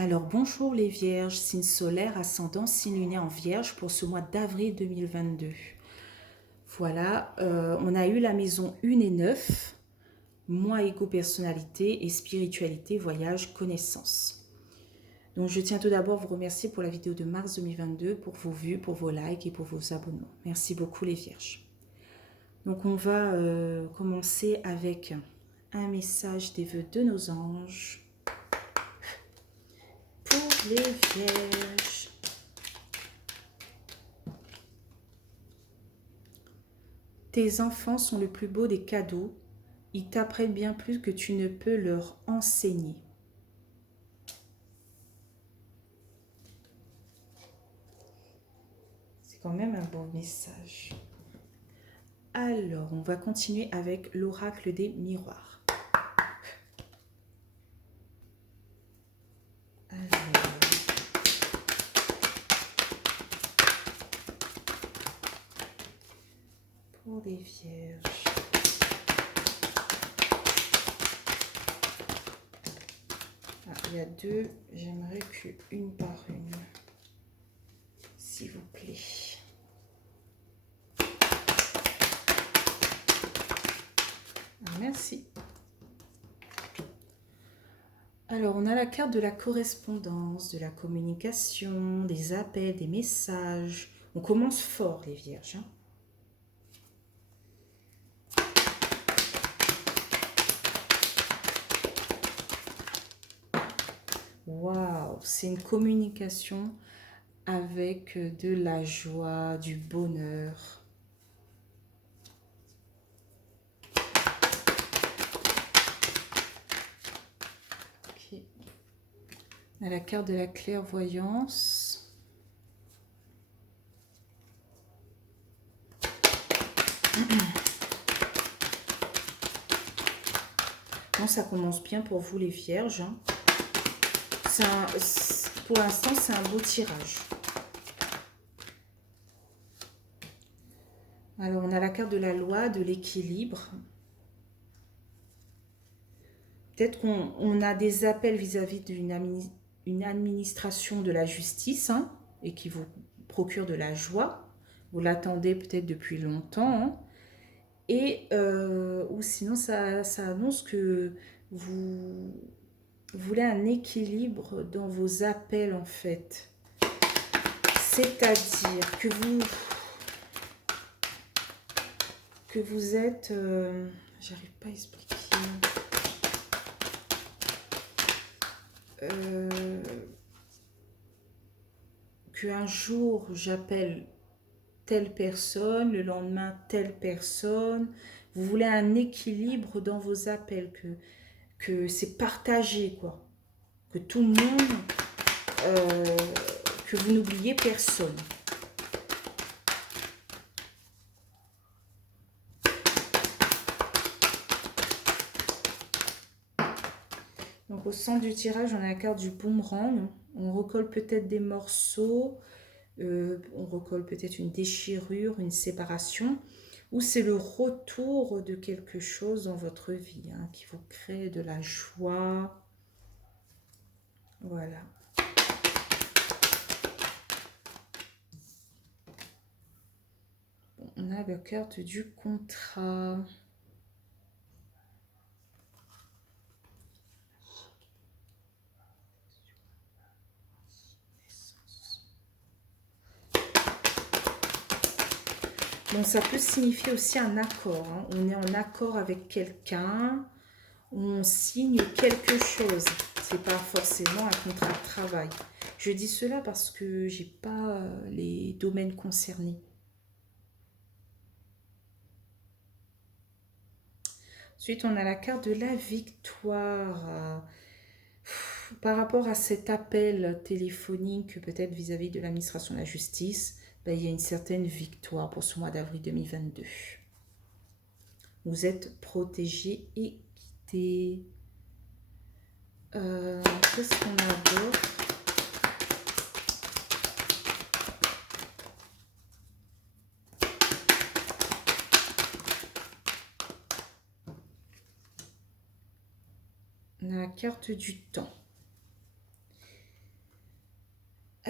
Alors bonjour les vierges, signe solaire, ascendant, signe lunaire en vierge pour ce mois d'avril 2022. Voilà, on a eu la maison 1 et 9, moi égo personnalité et spiritualité, voyage, connaissance. Donc je tiens tout d'abord à vous remercier pour la vidéo de mars 2022, pour vos vues, pour vos likes et pour vos abonnements. Merci beaucoup les vierges. Donc on va commencer avec un message des vœux de nos anges. Pour les vierges. Tes enfants sont le plus beau des cadeaux. Ils t'apprennent bien plus que tu ne peux leur enseigner. C'est quand même un beau message. Alors, on va continuer avec l'oracle des miroirs. Alors, pour les vierges. Ah, il y a deux, j'aimerais qu'une par une, s'il vous plaît. Merci. Alors, on a la carte de la correspondance, de la communication, des appels, des messages. On commence fort, les vierges. Hein. Waouh, c'est une communication avec de la joie, du bonheur. Okay. On a la carte de la clairvoyance. Bon, ça commence bien pour vous les vierges. Hein. Pour l'instant, c'est un beau tirage. Alors, on a la carte de la loi, de l'équilibre. Peut-être qu'on a des appels vis-à-vis d'une administration de la justice hein, et qui vous procure de la joie. Vous l'attendez peut-être depuis longtemps. Hein. Et ou sinon, ça annonce que vous voulez un équilibre dans vos appels en fait. C'est-à-dire que vous êtes... j'arrive pas à expliquer. Qu'un jour j'appelle telle personne, le lendemain telle personne. Vous voulez un équilibre dans vos appels, que c'est partagé, quoi. Que tout le monde, que vous n'oubliez personne. Donc au centre du tirage, on a la carte du boomerang. On recolle peut-être des morceaux, on recolle peut-être une déchirure, une séparation, ou c'est le retour de quelque chose dans votre vie hein, qui vous crée de la joie. Voilà. Bon, on a la carte du contrat. Donc ça peut signifier aussi un accord. Hein. On est en accord avec quelqu'un, on signe quelque chose. C'est pas forcément un contrat de travail. Je dis cela parce que j'ai pas les domaines concernés. Ensuite, on a la carte de la victoire. Par rapport à cet appel téléphonique, peut-être vis-à-vis de l'administration de la justice, ben, il y a une certaine victoire pour ce mois d'avril 2022. Vous êtes protégé et quitté. Qu'est-ce qu'on a d'autre? On a la carte du temps.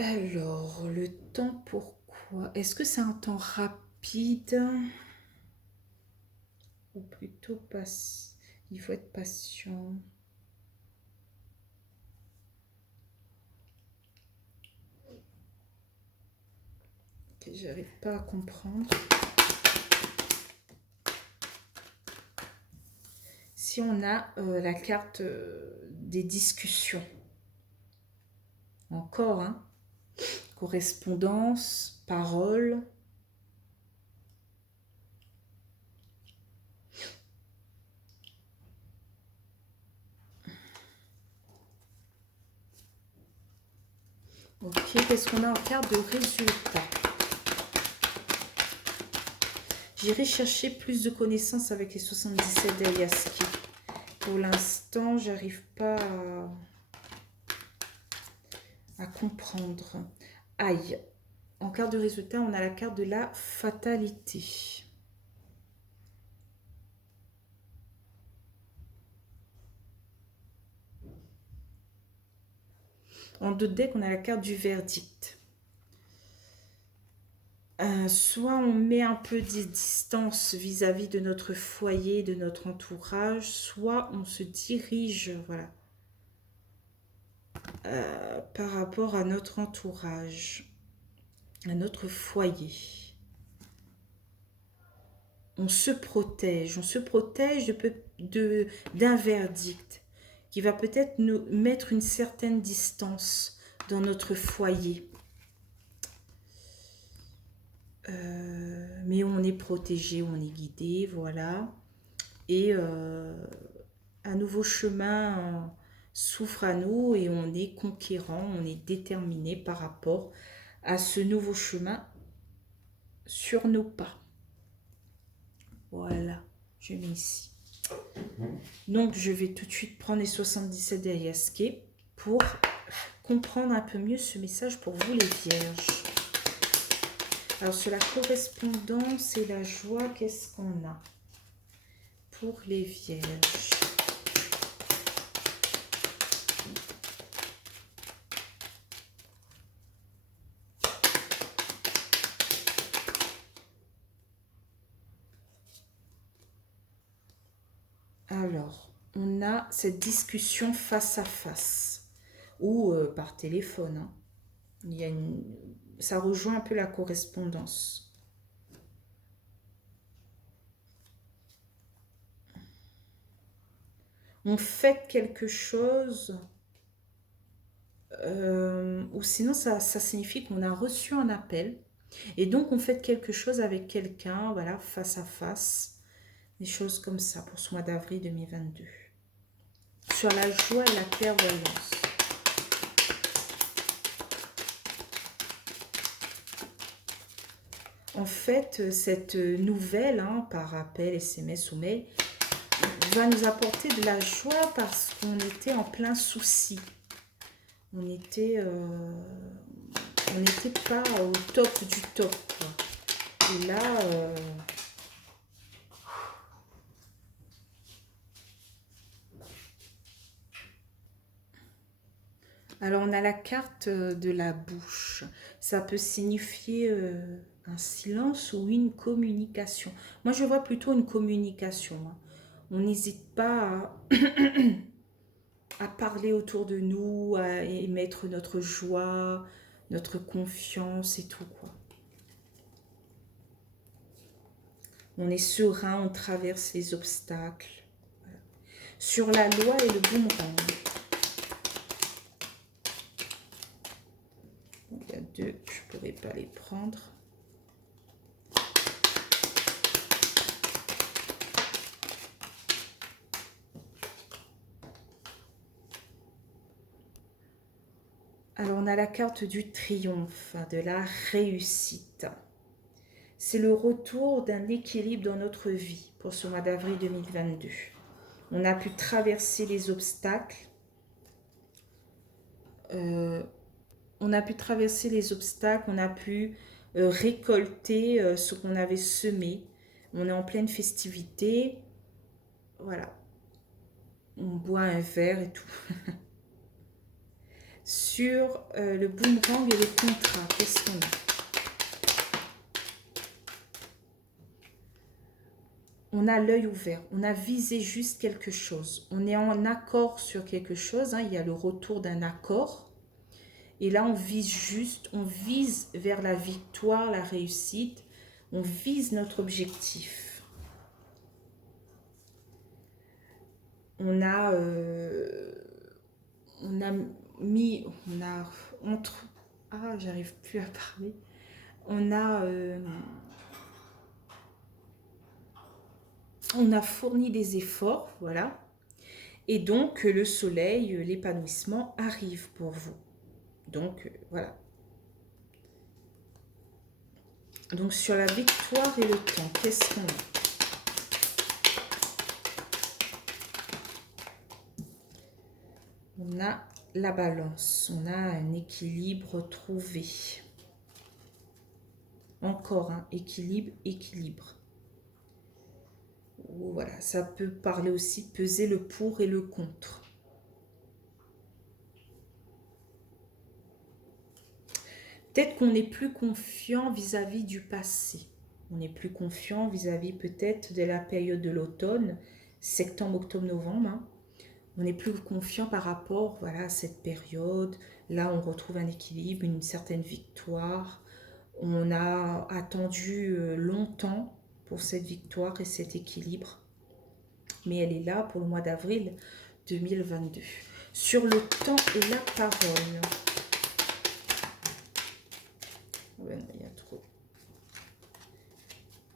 Alors, le temps, pourquoi? Est-ce que c'est un temps rapide ou plutôt il faut être patient? Ok, j'arrive pas à comprendre. Si on a la carte des discussions, encore, hein, correspondance, parole. Ok, qu'est-ce qu'on a en carte de résultat? J'irai chercher plus de connaissances avec les 77 d'Aliaski. Pour l'instant, j'arrive pas à comprendre. Aïe. En carte de résultat, on a la carte de la fatalité. En deux decks, on a la carte du verdict. Soit on met un peu de distance vis-à-vis de notre foyer, de notre entourage, soit on se dirige, voilà, par rapport à notre entourage, à notre foyer. On se protège d'un verdict qui va peut-être nous mettre une certaine distance dans notre foyer. Mais on est protégé, on est guidé, voilà. Et un nouveau chemin s'ouvre à nous et on est conquérant, on est déterminé par rapport à ce nouveau chemin sur nos pas. Voilà, je mets ici. Donc, je vais tout de suite prendre les 77 d'Ariaske pour comprendre un peu mieux ce message pour vous, les vierges. Alors, sur la correspondance et la joie, qu'est-ce qu'on a pour les vierges? Alors, on a cette discussion face à face ou par téléphone. Hein. Ça rejoint un peu la correspondance. On fait quelque chose ou sinon ça signifie qu'on a reçu un appel et donc on fait quelque chose avec quelqu'un, voilà, face à face, des choses comme ça pour ce mois d'avril 2022. Sur la joie et la clairvoyance. En fait, cette nouvelle, hein, par appel, SMS ou mail, va nous apporter de la joie parce qu'on était en plein souci. On n'était pas au top du top, quoi. Et là, alors on a la carte de la bouche. Ça peut signifier un silence ou une communication. Moi, je vois plutôt une communication. Hein. On n'hésite pas à parler autour de nous, à émettre notre joie, notre confiance et tout, quoi. On est serein, on traverse les obstacles. Voilà. Sur la loi et le boomerang. Il y a deux, je ne pourrais pas les prendre. Alors, on a la carte du triomphe, de la réussite. C'est le retour d'un équilibre dans notre vie pour ce mois d'avril 2022. On a pu traverser les obstacles. On a pu récolter ce qu'on avait semé. On est en pleine festivité. Voilà. On boit un verre et tout. Sur le boomerang et le contrat, qu'est-ce qu'on a? On a l'œil ouvert, on a visé juste quelque chose. On est en accord sur quelque chose, hein, il y a le retour d'un accord. Et là, on vise juste, on vise vers la victoire, la réussite. On vise notre objectif. On a mis, on a entre, ah, j'arrive plus à parler. On a fourni des efforts, voilà. Et donc, le soleil, l'épanouissement arrive pour vous. Donc, voilà. Donc, sur la victoire et le temps, qu'est-ce qu'on a? On a la balance, on a un équilibre trouvé. Encore un équilibre, équilibre. Voilà, ça peut parler aussi de peser le pour et le contre. Peut-être qu'on est plus confiant vis-à-vis du passé. On est plus confiant vis-à-vis peut-être de la période de l'automne, septembre, octobre, novembre. Hein. On est plus confiant par rapport voilà, à cette période. Là, on retrouve un équilibre, une certaine victoire. On a attendu longtemps pour cette victoire et cet équilibre. Mais elle est là pour le mois d'avril 2022. Sur le temps et la parole. Ouais, il y a trop.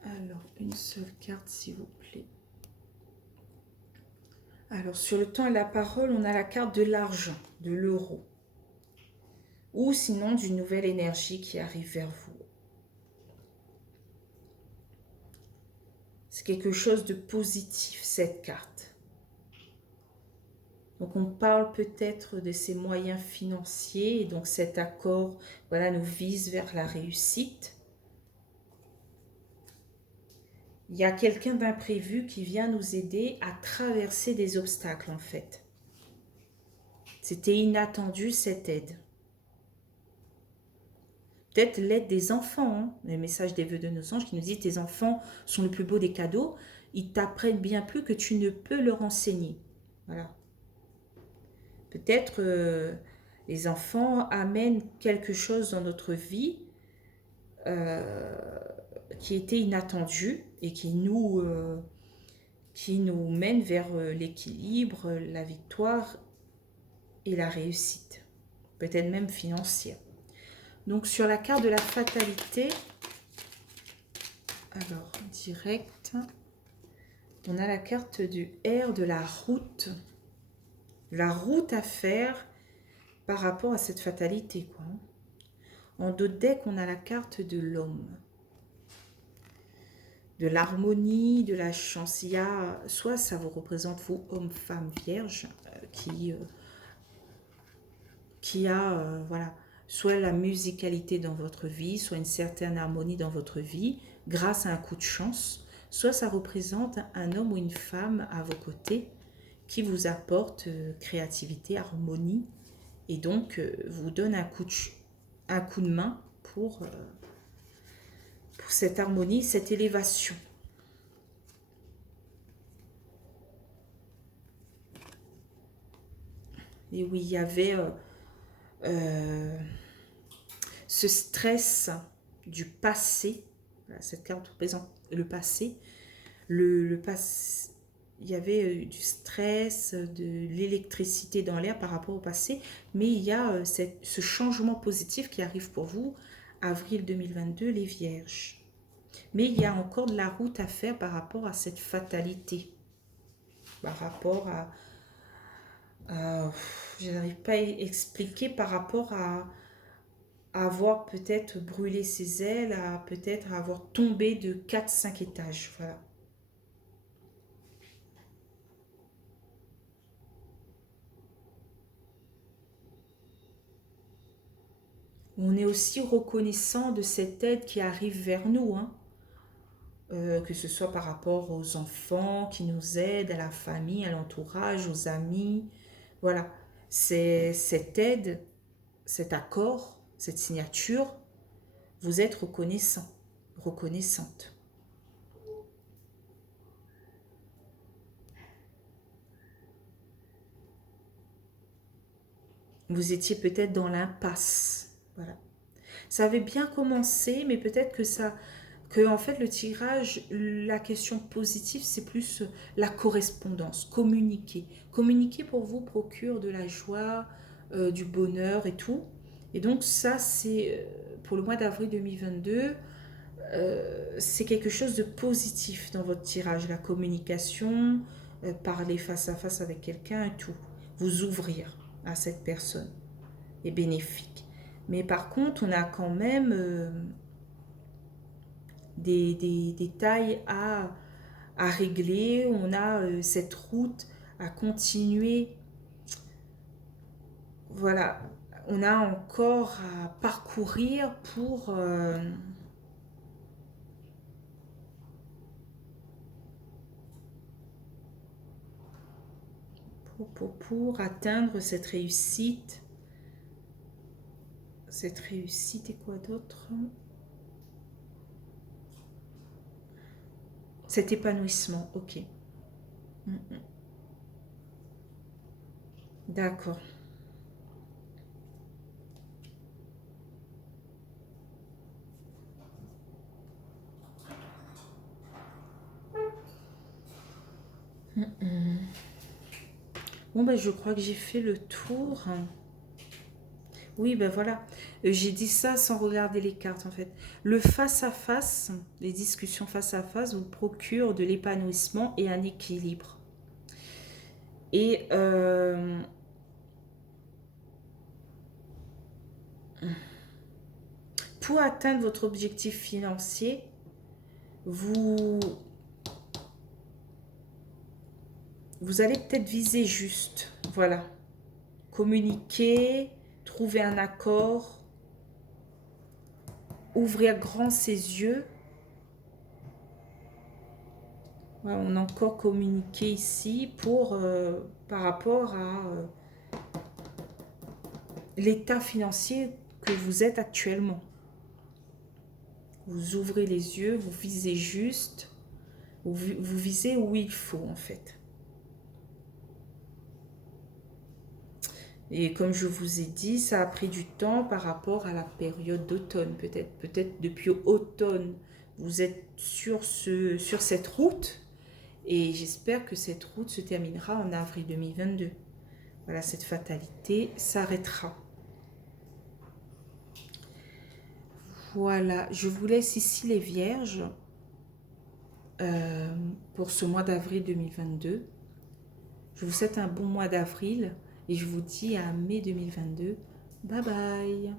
Alors, une seule carte, s'il vous plaît. Alors, sur le temps et la parole, on a la carte de l'argent, de l'euro. Ou sinon, d'une nouvelle énergie qui arrive vers vous. C'est quelque chose de positif, cette carte. Donc, on parle peut-être de ces moyens financiers. Et donc, cet accord, voilà, nous vise vers la réussite. Il y a quelqu'un d'imprévu qui vient nous aider à traverser des obstacles, en fait. C'était inattendu, cette aide. Peut-être l'aide des enfants, hein, le message des vœux de nos anges qui nous dit « Tes enfants sont le plus beau des cadeaux, ils t'apprennent bien plus que tu ne peux leur enseigner. » Voilà. Peut-être les enfants amènent quelque chose dans notre vie qui était inattendu et qui nous mène vers l'équilibre, la victoire et la réussite. Peut-être même financière. Donc sur la carte de la fatalité, alors direct, on a la carte du R de la route à faire par rapport à cette fatalité, quoi. En dos de deck, on a la carte de l'homme, de l'harmonie, de la chance. Il y a, soit ça vous représente vous, homme, femme, vierge, qui a, voilà, soit la musicalité dans votre vie, soit une certaine harmonie dans votre vie, grâce à un coup de chance, soit ça représente un homme ou une femme à vos côtés qui vous apporte créativité, harmonie, et donc vous donne un coup de main pour cette harmonie, cette élévation. Et oui, il y avait ce stress du passé. Voilà, cette carte représente le passé. Le passé, il y avait du stress, de l'électricité dans l'air par rapport au passé, mais il y a ce changement positif qui arrive pour vous, avril 2022, les Vierges. Mais il y a encore de la route à faire par rapport à cette fatalité, par rapport je n'arrive pas à expliquer, par rapport à avoir peut-être brûlé ses ailes, à peut-être avoir tombé de 4-5 étages, voilà. On est aussi reconnaissant de cette aide qui arrive vers nous, hein. Que ce soit par rapport aux enfants qui nous aident, à la famille, à l'entourage, aux amis. Voilà, c'est cette aide cet accord, cette signature, vous êtes reconnaissant, reconnaissante. Vous étiez peut-être dans l'impasse. Voilà. Ça avait bien commencé, mais peut-être que en fait le tirage, la question positive, c'est plus la correspondance, communiquer. Communiquer pour vous procure de la joie, du bonheur et tout. Et donc ça, c'est pour le mois d'avril 2022, c'est quelque chose de positif dans votre tirage, la communication, parler face à face avec quelqu'un et tout. Vous ouvrir à cette personne est bénéfique. Mais par contre, on a quand même des détails à régler. On a cette route à continuer. Voilà, on a encore à parcourir pour atteindre cette réussite. Cette réussite et quoi d'autre? Cet épanouissement, ok. D'accord. Bon, ben, je crois que j'ai fait le tour. Oui, ben voilà. J'ai dit ça sans regarder les cartes, en fait. Le face-à-face, les discussions face-à-face vous procurent de l'épanouissement et un équilibre. Et pour atteindre votre objectif financier, vous allez peut-être viser juste. Voilà. Communiquer, trouver un accord, ouvrir grand ses yeux. Voilà, on a encore communiqué ici par rapport à l'état financier que vous êtes actuellement. Vous ouvrez les yeux, vous visez juste, vous visez où il faut en fait. Et comme je vous ai dit, ça a pris du temps par rapport à la période d'automne. Peut-être depuis automne, vous êtes sur cette route. Et j'espère que cette route se terminera en avril 2022. Voilà, cette fatalité s'arrêtera. Voilà, je vous laisse ici les vierges pour ce mois d'avril 2022. Je vous souhaite un bon mois d'avril et je vous dis à mai 2022. Bye bye.